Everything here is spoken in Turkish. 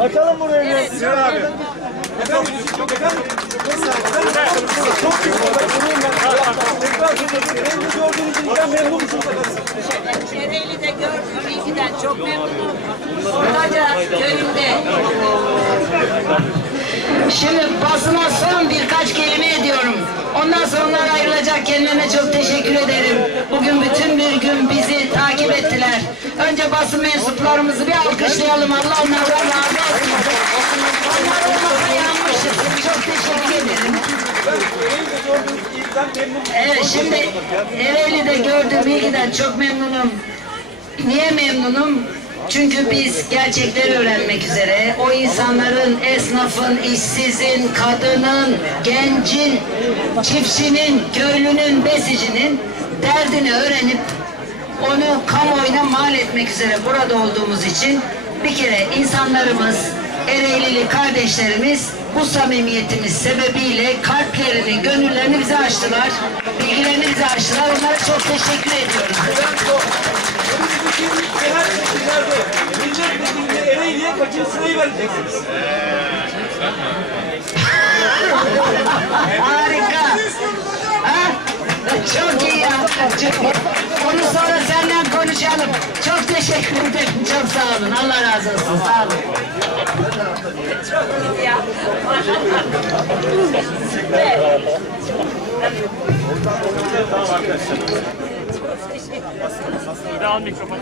Açalım burayı. Evet. Efendim, efendim, çok. Tekrar söylüyorum. Memnun gördüğünüz için memnun musunuz efendim? Ereğli'de gördüğüm ilgiden çok memnunum. Ortaca köyünde. Şimdi basına son birkaç kelime ediyorum. Ondan sonra onlar ayrılacak. Kendilerine çok teşekkür Önce basın mensuplarımızı bir alkışlayalım. Allah onlardan razı olsun. Onlar olmasa yanmışız. Çok teşekkür ederim. Evet şimdi Ereğli'de gördüğüm ilgiden çok memnunum. Niye memnunum? Çünkü biz gerçekleri öğrenmek üzere o insanların, esnafın, işsizin, kadının, gencin, çiftçinin, köylünün, besicinin derdini öğrenip onu kamuoyuna mal etmek üzere burada olduğumuz için bir kere insanlarımız, Ereğlili kardeşlerimiz bu samimiyetimiz sebebiyle kalplerini, gönüllerini bize açtılar. Bilgilerini bize açtılar. Onlara çok teşekkür ediyoruz. Milletvekilinde Ereğli'ye kaçıncı sırayı vereceksiniz? Harika. Ha? Çok iyi ya. Çok iyi. Onu sonra senden konuşalım. Çok teşekkür ederim. Çok sağ olun. Allah razı olsun. Sağ olun. İyi ya. Bir de al mikrofonu.